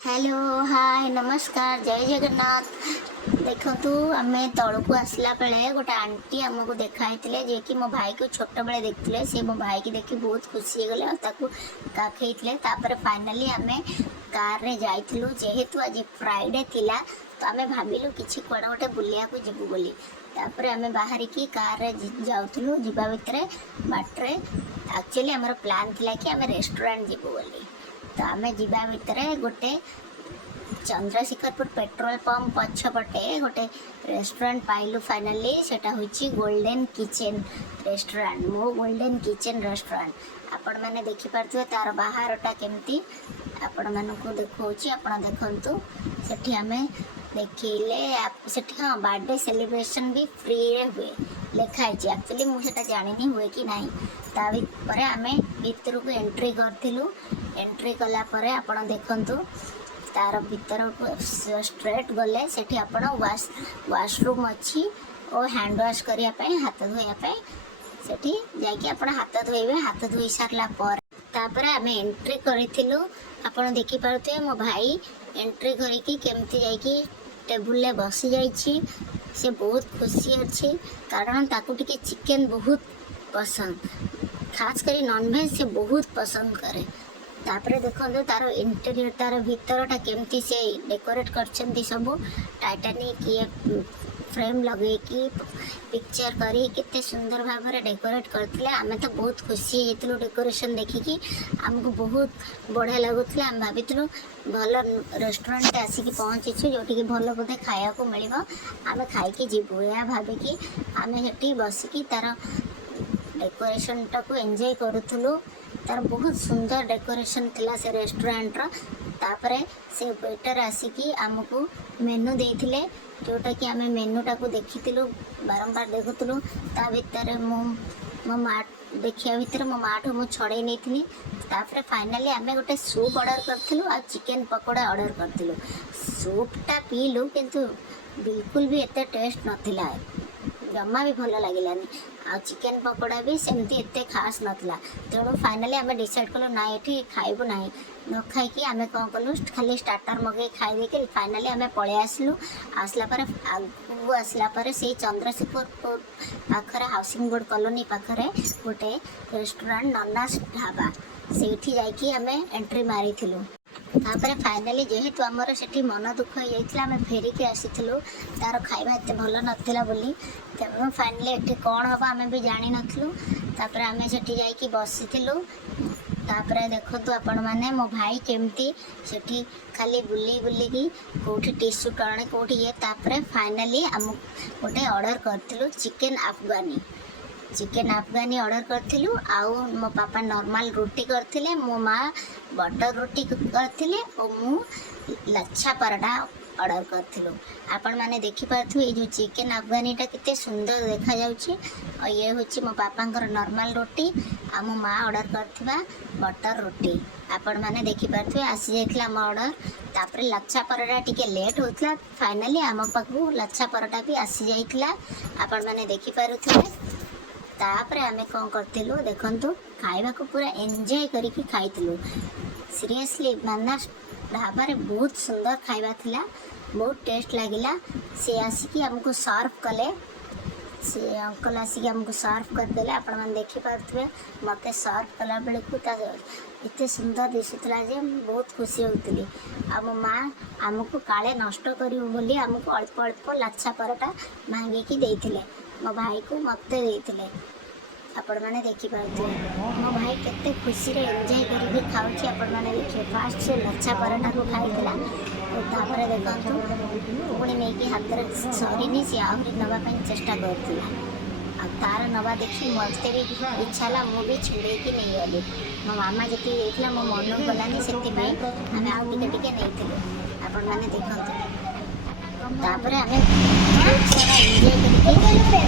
Hello hi नमस्कार जय जगन्नाथ। देखु आम तौक आसला बेले गोटे आंटी आमको देखाई जे कि मो भाई को छोट बेले देखते सी मो भाई की देखी बहुत खुशी हो गले काखई फाइनाली आम कार रे जाइलु जेहेतु आज फ्राइडे थिला तो आम भाविलु कि कौन गोटे बुलिया को जीवु बोली आम बाहर की कार रे जाऊलु जीवा भितर बाट्रे एक्चुअली आमर प्लान थिला कि आम रेस्टोरेंट जीवु बोली तो आम जीवा भितर गोटे चंद्रशेखरपुर पेट्रोल पंप पछपटे गोटे रेस्टोरेंट पाइलु फाइनाली सेटा होची गोल्डन किचन रेस्टोरेंट मो गोल्डन किचन रेस्टोरेंट आपण मैंने देखि पारथुवे तार बाहरटा केमती आपण मानकु देखौची आपण देखंतु सेठी आमे देखिले सेठी हाँ बर्थडे सेलिब्रेशन भी फ्री रे हुए लिखाई एक्चुअली मुझे जानी हुए कि नहीं तापर आम भीतर को एंट्री करथिलु एंट्री कला परे आपण देखंतु तार भीतर स्ट्रेट गले सेठी आपण वाशरूम अच्छी और हैंड वाश करिया पे हाथ धोया पे सेठी जाके आपण हाथ धोइबे हाथ धोई सारला पर तापर आम एंट्री करिथिलु आपण देखि पारुथे मो भाई एंट्री करिकी केमती जाइकी टेबुल ले बसी जाइछि से बहुत खुशी अच्छी कारण ताकू टिके चिकन बहुत पसंद खास करी नॉनवेज से बहुत पसंद करे तापर देखो तार इंटेरियर तार भीतरटा केमती से डेकोरेट करछंती सब टाइटानिक ये फ्रेम लगे कि पिक्चर करी कितने सुंदर भाव में डेकोरेट करते आम तो बहुत खुशी होइतिलु डेकोरेशन देखिकी आमको बहुत बढ़िया लगुला आम भाविलु भल रेस्टोरेंट आसिक पहुँचीछु जोटि भल बोधे खाया को मिल आम खाई जीवु या भाविकी आम से बसिकी तार डेकोरेशन टाक एंजॉय करूँ तार बहुत सुंदर डेकोरेशन थिला से रेस्टोरेंट तापरे से वेटर आसिकी आमको मेनू देइथिले जोटा कि आम मेनूटा को देखीलु बारंबार देखुलु ता भितर मो माँ देखिया भितर मो माँ ठू मुझे छड़े नहीं तापर फाइनाली आम गोटे सूप ऑर्डर करूँ आ चिकेन पकोड़ा ऑर्डर करूँ सूपटा पीलु किंतु बिल्कुल भी एते टेस्ट नथिला जमा भी भल लगिलानी आ चिकेन पकोड़ा भी सेमती एते खास नथिला तेणु फाइनाली आम डिसाइड कलु ना ये खाइबु ना न खाई आम कौन कलु खाली स्टार्टर मगे खाई देके फाइनाली आम पलि आसलु आसला पर आगू आसला पर से चंद्रशेखरपुर पाखरे हाउसिंग बोर्ड कॉलोनी पाखरे गोटे रेस्टोरेंट नन्नास ढाबा से जाइकी आम एंट्री मारिथिलु तापर फाइनाली जेहेतु आमर से मन दुख हो जाता आम फेरिकी आसीलु तार खाଇବା एत भल नाला बोली तेणु फाइनाली ये कौन हम आम भी जानी नथिलु तापर आम से जाइकी बसीलु तापर देखु आपण मैंने मो भाई केमती से खाली बुली बुलिकी कौटी टिश्यू टणे कौटी ये तापर फाइनाली आम गोटे ऑर्डर करूँ चिकेन अफगानी ऑर्डर करूँ आउ मो पापा नॉर्मल रोटी करथिले मो माँ बटर रोटी करथिले और मु लच्छा पराठा ऑर्डर करूँ आपण मैंने देखिपे ये जो चिकेन अफगानीटा कितने सुंदर देखा जाउछि और ये हूँ मो पापांकर नॉर्मल रोटी आ मो माँ ऑर्डर करथिबा बटर रोटी आपण मैंने देखिपे आसी जाइथिला मो ऑर्डर तापर लच्छा पराठा टिके लेट होता फाइनाली आम पाखु लच्छा पराठा भी आसी जाइथिला आपण मैंने देखिपारुथिले तापर आम कौन करूँ देखु खाइबा को पूरा एंजॉय करके खाइलु सीरियसली माना ढाबारे बहुत सुंदर खाइबा थिला बहुत टेस्ट लगिला से आसिकी आमको सर्व कले से अंकल आसिक आमको सर्व करदे आपण मैंने देखिपे मत सर्व कला बेलू एत सुंदर दिशुला जे बहुत खुशी होती आ मो माँ आमको काले नष्ट करूँ बोली आमको अल्प अल्प लच्छा पराठा भांगिकी देइथिले मो भाई को मत देइथिले आपण मैंने देखिपे मो भाई केते खुशी रे एंजॉय करके खाऊँ आपण मैंने देखिए फास्ट से लच्छा पराठा को खाईला तापर देखु पुणी नहीं हाथ में सरीनी सी आहरी नापी चेष्टा करा तार नवा देखी मत भी इच्छा है मुझे छिड़े की नहीं गली मो मामा जी मो मन गलानी से आम आउ टे नहीं आपण मैंने देखते तापर आम सारा एंजॉय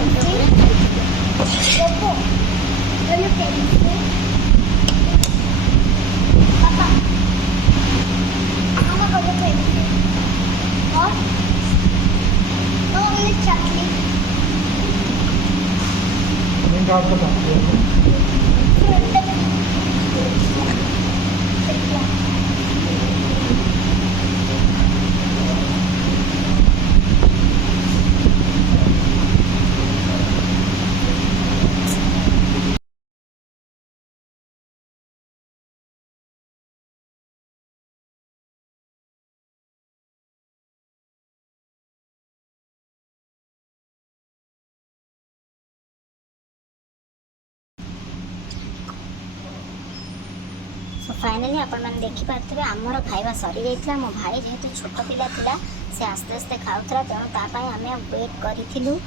फाइनाली आपण मैंने देखिपे आमर खाଇବା सरी जाइए। मो भाई जेहेतु छोट पिला थिला से आस्ते आस्ते खाऊला तेणु तापाई आम वेट करूँ।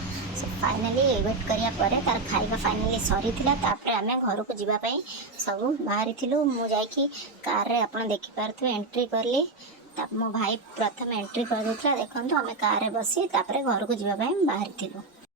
फाइनाली वेट करिया परे तार खाଇବା फाइनाली सरी आम घर को जीवाई सब बाहरी मुझे कार रे आप देखिपे एंट्री कली। मो भाई प्रथम एंट्री कर देखो आम कार बसी घर को जीवाई बाहरी।